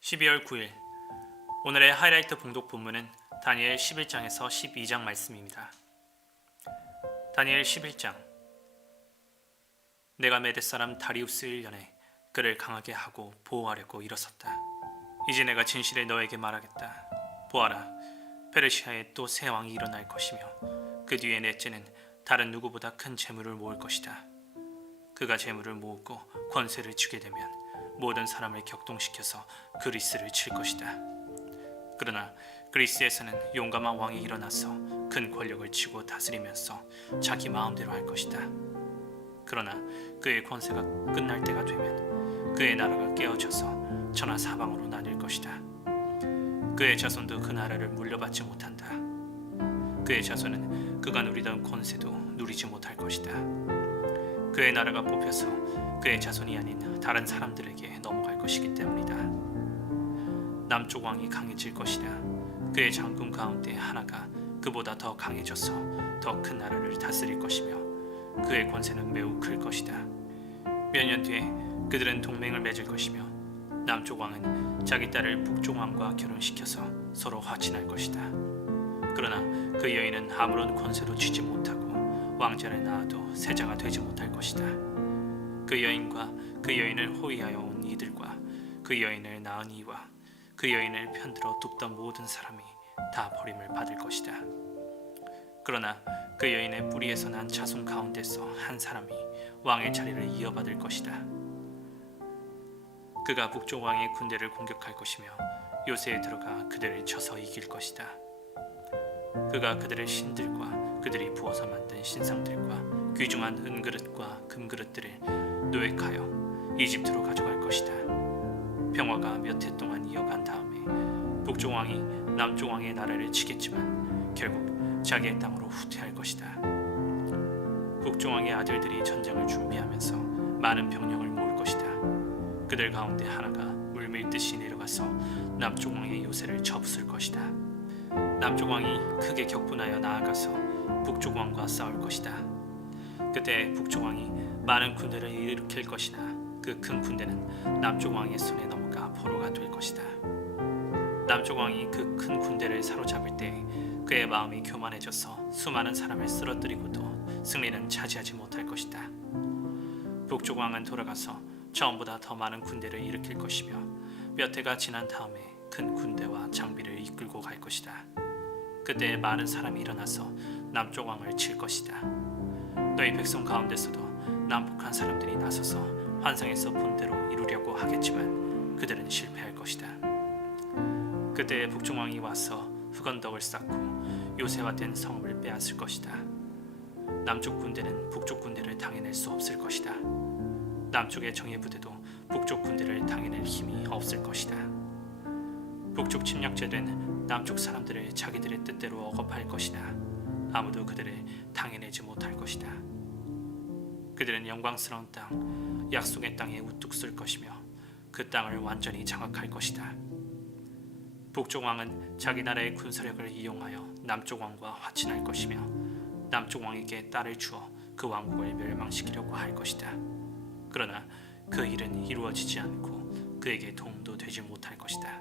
(12월 9일) 오늘의 하이라이트 봉독 본문은 다니엘 11장에서 12장 말씀입니다. 다니엘 11장. 내가 메대 사람 다리우스를 연해 그를 강하게 하고 보호하려고 일어섰다. 이제 내가 진실에 너에게 말하겠다. 보아라, 페르시아에 또 새 왕이 일어날 것이며 그 뒤에 넷째는 다른 누구보다 큰 재물을 모을 것이다. 그가 재물을 모으고 권세를 쥐게 되면 모든 사람을 격동시켜서 그리스를 칠 것이다. 그러나 그리스에서는 용감한 왕이 일어나서 큰 권력을 쥐고 다스리면서 자기 마음대로 할 것이다. 그러나 그의 권세가 끝날 때가 되면 그의 나라가 깨어져서 천하 사방으로 나뉠 것이다. 그의 자손도 그 나라를 물려받지 못한다. 그의 자손은 그가 누리던 권세도 누리지 못할 것이다. 그의 나라가 뽑혀서 그의 자손이 아닌 다른 사람들에게 넘어갈 것이기 때문이다. 남쪽 왕이 강해질 것이다. 그의 장군 가운데 하나가 그보다 더 강해져서 더 큰 나라를 다스릴 것이며 그의 권세는 매우 클 것이다. 몇 년 뒤에 그들은 동맹을 맺을 것이며 남쪽 왕은 자기 딸을 북쪽 왕과 결혼시켜서 서로 화친할 것이다. 그러나 그 여인은 아무런 권세도 쥐지 못하고 왕자를 낳아도 세자가 되지 못할 것이다. 그 여인과 그 여인을 호위하여 온 이들과 그 여인을 낳은 이와 그 여인을 편들어 둡던 모든 사람이 다 버림을 받을 것이다. 그러나 그 여인의 뿌리에서 난 자손 가운데서 한 사람이 왕의 자리를 이어받을 것이다. 그가 북쪽 왕의 군대를 공격할 것이며 요새에 들어가 그들을 쳐서 이길 것이다. 그가 그들의 신들과 그들이 부어서 만든 신상들과 귀중한 은그릇과 금그릇들을 노획하여 이집트로 가져갈 것이다. 평화가 몇 해 동안 이어간 다음에 북쪽 왕이 남쪽 왕의 나라를 치겠지만 결국 자기의 땅으로 후퇴할 것이다. 북쪽 왕의 아들들이 전쟁을 준비하면서 많은 병력을 모을 것이다. 그들 가운데 하나가 물밀듯이 내려가서 남쪽 왕의 요새를 쳐부술 것이다. 남쪽 왕이 크게 격분하여 나아가서 북쪽 왕과 싸울 것이다. 그때 북쪽 왕이 많은 군대를 일으킬 것이나 그 큰 군대는 남쪽 왕의 손에 넘어가 포로가 될 것이다. 남쪽 왕이 그 큰 군대를 사로잡을 때 그의 마음이 교만해져서 수많은 사람을 쓰러뜨리고도 승리는 차지하지 못할 것이다. 북쪽 왕은 돌아가서 처음보다 더 많은 군대를 일으킬 것이며 몇 해가 지난 다음에 큰 군대와 장비를 이끌고 갈 것이다. 그때 많은 사람이 일어나서 남쪽 왕을 칠 것이다. 너희 백성 가운데서도 남북한 사람들이 나서서 환상에서 본 대로 이루려고 하겠지만 그들은 실패할 것이다. 그때 북쪽 왕이 와서 흑언덕을 쌓고 요새와 된 성읍을 빼앗을 것이다. 남쪽 군대는 북쪽 군대를 당해낼 수 없을 것이다. 남쪽의 정예부대도 북쪽 군대를 당해낼 힘이 없을 것이다. 북쪽 침략자들은 남쪽 사람들을 자기들의 뜻대로 억압할 것이다. 아무도 그들을 당해내지 못할 것이다. 그들은 영광스러운 땅, 약속의 땅에 우뚝 설 것이며 그 땅을 완전히 장악할 것이다. 북쪽 왕은 자기 나라의 군사력을 이용하여 남쪽 왕과 화친할 것이며 남쪽 왕에게 딸을 주어 그 왕국을 멸망시키려고 할 것이다. 그러나 그 일은 이루어지지 않고 그에게 도움도 되지 못할 것이다.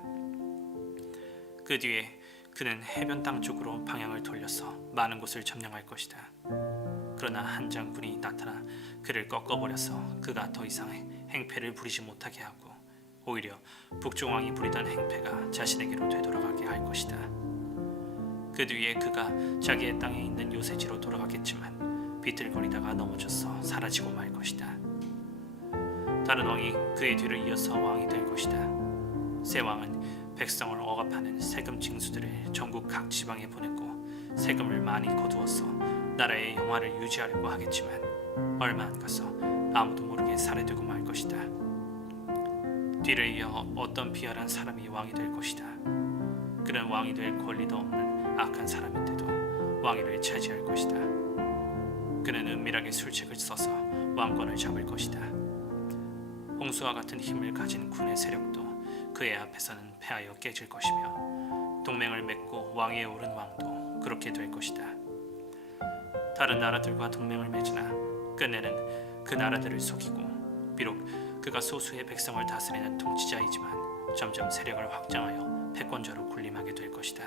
그 뒤에 그는 해변 땅 쪽으로 방향을 돌려서 많은 곳을 점령할 것이다. 그러나 한 장군이 나타나 그를 꺾어버려서 그가 더 이상 행패를 부리지 못하게 하고 오히려 북쪽 왕이 부리던 행패가 자신에게로 되돌아가게 할 것이다. 그 뒤에 그가 자기의 땅에 있는 요새지로 돌아가겠지만 비틀거리다가 넘어져서 사라지고 말 것이다. 다른 왕이 그의 뒤를 이어서 왕이 될 것이다. 새 왕은 백성을 억압하는 세금 징수들을 전국 각 지방에 보내고 세금을 많이 거두어서 나라의 영화를 유지하려고 하겠지만 얼마 안 가서 아무도 모르게 살해되고 말 것이다. 뒤를 이어 어떤 비열한 사람이 왕이 될 것이다. 그는 왕이 될 권리도 없는 악한 사람인데도 왕위를 차지할 것이다. 그는 은밀하게 술책을 써서 왕권을 잡을 것이다. 홍수와 같은 힘을 가진 군의 세력도 그의 앞에서는 패하여 깨질 것이며 동맹을 맺고 왕위에 오른 왕도 그렇게 될 것이다. 다른 나라들과 동맹을 맺으나 끝내는 그 나라들을 속이고 비록 그가 소수의 백성을 다스리는 통치자이지만 점점 세력을 확장하여 패권자로 군림하게 될 것이다.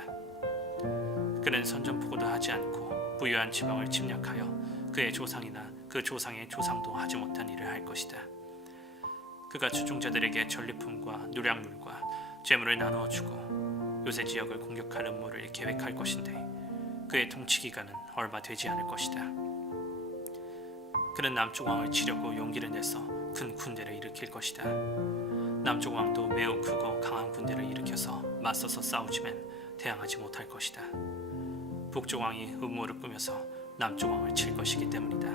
그는 선전포고도 하지 않고 부유한 지방을 침략하여 그의 조상이나 그 조상의 조상도 하지 못한 일을 할 것이다. 그가 주종자들에게 전리품과 누량물과 재물을 나누어 주고 요새 지역을 공격할 음모를 계획할 것인데 그의 통치 기간은 얼마 되지 않을 것이다. 그는 남쪽 왕을 치려고 용기를 내서 큰 군대를 일으킬 것이다. 남쪽 왕도 매우 크고 강한 군대를 일으켜서 맞서서 싸우지만 대항하지 못할 것이다. 북쪽 왕이 음모를 꾸며서 남쪽 왕을 칠 것이기 때문이다.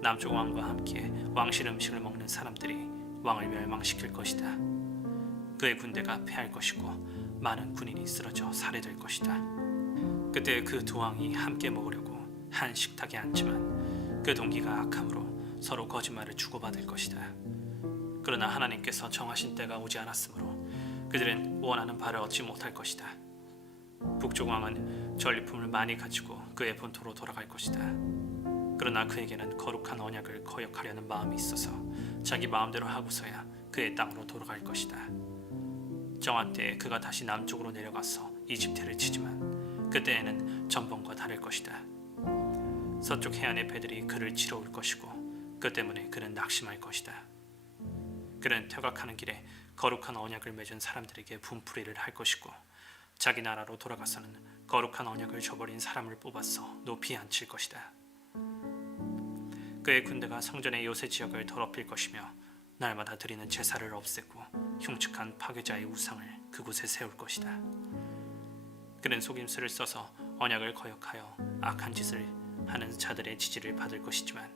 남쪽 왕과 함께 왕실 음식을 먹는 사람들이 왕을 멸망시킬 것이다. 그의 군대가 패할 것이고 많은 군인이 쓰러져 살해될 것이다. 그때 그 두 왕이 함께 먹으려고 한 식탁에 앉지만 그 동기가 악함으로 서로 거짓말을 주고받을 것이다. 그러나 하나님께서 정하신 때가 오지 않았으므로 그들은 원하는 바를 얻지 못할 것이다. 북쪽 왕은 전리품을 많이 가지고 그의 본토로 돌아갈 것이다. 그러나 그에게는 거룩한 언약을 거역하려는 마음이 있어서 자기 마음대로 하고서야 그의 땅으로 돌아갈 것이다. 정한 때에 그가 다시 남쪽으로 내려가서 이집트를 치지만 그때에는 전번과 다를 것이다. 서쪽 해안의 배들이 그를 치러 올 것이고 그 때문에 그는 낙심할 것이다. 그는 퇴각하는 길에 거룩한 언약을 맺은 사람들에게 분풀이를 할 것이고 자기 나라로 돌아가서는 거룩한 언약을 저버린 사람을 뽑아서 높이 앉힐 것이다. 그의 군대가 성전의 요새 지역을 더럽힐 것이며 날마다 드리는 제사를 없애고 흉측한 파괴자의 우상을 그곳에 세울 것이다. 그는 속임수를 써서 언약을 거역하여 악한 짓을 하는 자들의 지지를 받을 것이지만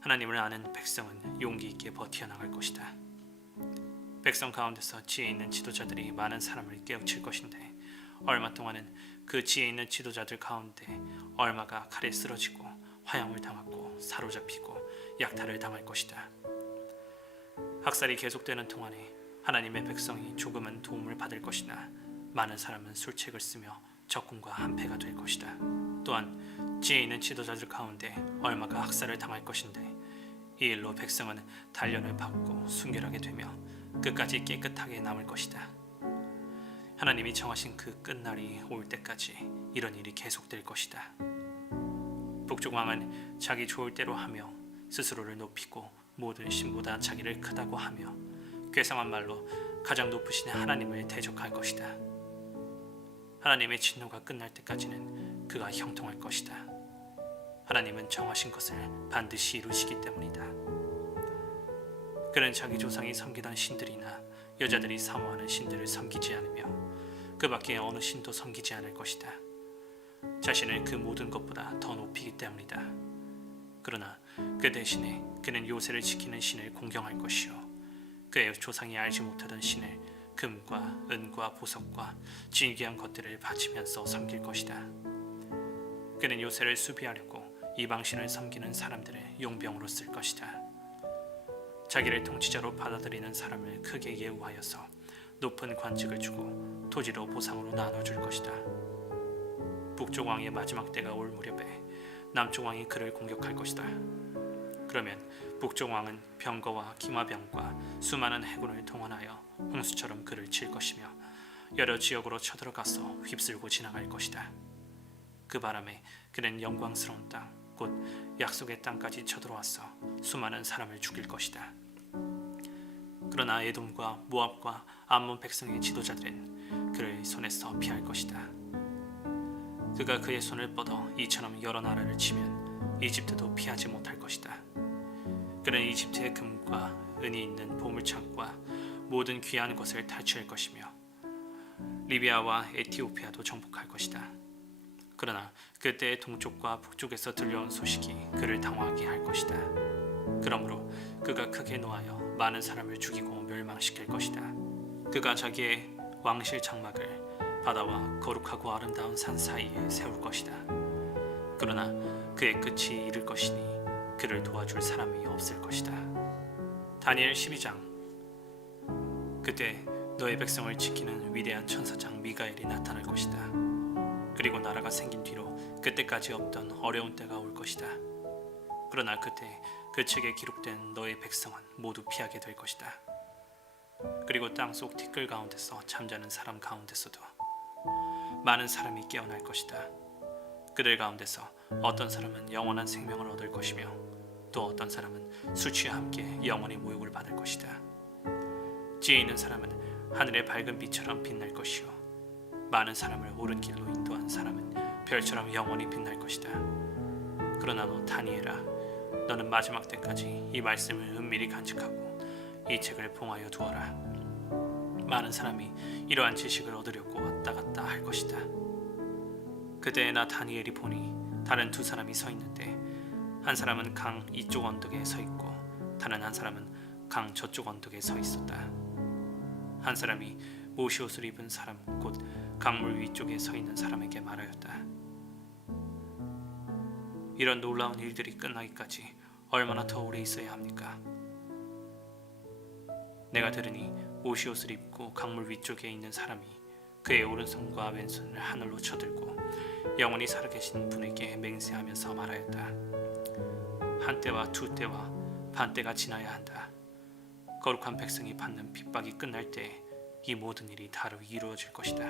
하나님을 아는 백성은 용기 있게 버티어나갈 것이다. 백성 가운데서 지혜 있는 지도자들이 많은 사람을 깨우칠 것인데 얼마 동안은 그 지혜 있는 지도자들 가운데 얼마가 칼에 쓰러지고 화형을 당하고 사로잡히고 약탈을 당할 것이다. 학살이 계속되는 동안에 하나님의 백성이 조금은 도움을 받을 것이나 많은 사람은 술책을 쓰며 적군과 한패가 될 것이다. 또한 지혜 있는 지도자들 가운데 얼마가 학살을 당할 것인데 이 일로 백성은 단련을 받고 순결하게 되며 끝까지 깨끗하게 남을 것이다. 하나님이 정하신 그 끝날이 올 때까지 이런 일이 계속될 것이다. 북쪽 왕은 자기 좋을 대로 하며 스스로를 높이고 모든 신보다 자기를 크다고 하며 괴상한 말로 가장 높으신 하나님을 대적할 것이다. 하나님의 진노가 끝날 때까지는 그가 형통할 것이다. 하나님은 정하신 것을 반드시 이루시기 때문이다. 그는 자기 조상이 섬기던 신들이나 여자들이 사모하는 신들을 섬기지 않으며 그 밖에 어느 신도 섬기지 않을 것이다. 자신을 그 모든 것보다 더 높이기 때문이다. 그러나 그 대신에 그는 요새를 지키는 신을 공경할 것이요 그의 조상이 알지 못하던 신을 금과 은과 보석과 진귀한 것들을 바치면서 섬길 것이다. 그는 요새를 수비하려고 이방신을 섬기는 사람들을 용병으로 쓸 것이다. 자기를 통치자로 받아들이는 사람을 크게 예우하여서 높은 관직을 주고 토지로 보상으로 나눠줄 것이다. 북쪽 왕의 마지막 때가 올 무렵에 남쪽 왕이 그를 공격할 것이다. 그러면 북쪽 왕은 병거와 기마병과 수많은 해군을 동원하여 홍수처럼 그를 칠 것이며 여러 지역으로 쳐들어가서 휩쓸고 지나갈 것이다. 그 바람에 그는 영광스러운 땅, 곧 약속의 땅까지 쳐들어와서 수많은 사람을 죽일 것이다. 그러나 에돔과 모압과 암몬 백성의 지도자들은 그를 손에서 피할 것이다. 그가 그의 손을 뻗어 이처럼 여러 나라를 치면 이집트도 피하지 못할 것이다. 그는 이집트의 금과 은이 있는 보물창과 모든 귀한 것을 탈취할 것이며 리비아와 에티오피아도 정복할 것이다. 그러나 그때의 동쪽과 북쪽에서 들려온 소식이 그를 당황하게 할 것이다. 그러므로 그가 크게 노하여 많은 사람을 죽이고 멸망시킬 것이다. 그가 자기의 왕실 장막을 바다와 거룩하고 아름다운 산 사이에 세울 것이다. 그러나 그의 끝이 이를 것이니 그를 도와줄 사람이 없을 것이다. 다니엘 12장. 그때 너의 백성을 지키는 위대한 천사장 미가엘이 나타날 것이다. 그리고 나라가 생긴 뒤로 그때까지 없던 어려운 때가 올 것이다. 그러나 그때 그 책에 기록된 너의 백성은 모두 피하게 될 것이다. 그리고 땅속 티끌 가운데서 잠자는 사람 가운데서도 많은 사람이 깨어날 것이다. 그들 가운데서 어떤 사람은 영원한 생명을 얻을 것이며 또 어떤 사람은 술 취와 함께 영원히 모욕을 받을 것이다. 지혜 있는 사람은 하늘의 밝은 빛처럼 빛날 것이요 많은 사람을 옳은 길로 인도한 사람은 별처럼 영원히 빛날 것이다. 그러나 너 다니엘아, 너는 마지막 때까지 이 말씀을 은밀히 간직하고 이 책을 봉하여 두어라. 많은 사람이 이러한 지식을 얻으려고 왔다 갔다 할 것이다. 그때 나 다니엘이 보니 다른 두 사람이 서 있는데 한 사람은 강 이쪽 언덕에 서 있고 다른 한 사람은 강 저쪽 언덕에 서 있었다. 한 사람이 모시 옷을 입은 사람 곧 강물 위쪽에 서 있는 사람에게 말하였다. 이런 놀라운 일들이 끝나기까지 얼마나 더 오래 있어야 합니까? 내가 들으니 모시 옷을 입고 강물 위쪽에 있는 사람이 그의 오른손과 왼손을 하늘로 쳐들고 영원히 살아계신 분에게 맹세하면서 말하였다. 한때와 두때와 반때가 지나야 한다. 거룩한 백성이 받는 핍박이 끝날 때 이 모든 일이 다로 이루어질 것이다.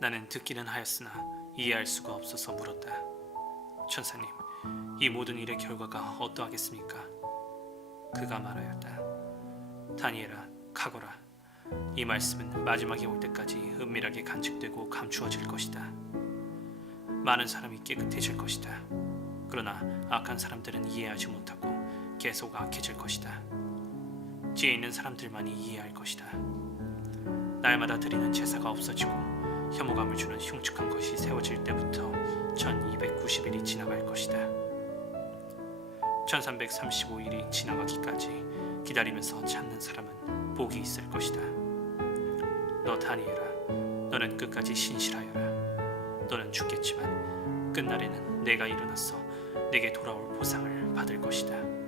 나는 듣기는 하였으나 이해할 수가 없어서 물었다. 천사님, 이 모든 일의 결과가 어떠하겠습니까? 그가 말하였다. 다니엘아, 가거라. 이 말씀은 마지막에 올 때까지 은밀하게 간직되고 감추어질 것이다. 많은 사람이 깨끗해질 것이다. 그러나 악한 사람들은 이해하지 못하고 계속 악해질 것이다. 지혜 있는 사람들만이 이해할 것이다. 날마다 드리는 제사가 없어지고 혐오감을 주는 흉측한 것이 세워질 때부터 1290일이 지나갈 것이다. 1335일이 지나가기까지 기다리면서 찾는 사람은 복이 있을 것이다. 너 다니엘아, 너는 끝까지 신실하여라. 너는 죽겠지만 끝날에는 내가 일어나서 내게 돌아올 보상을 받을 것이다.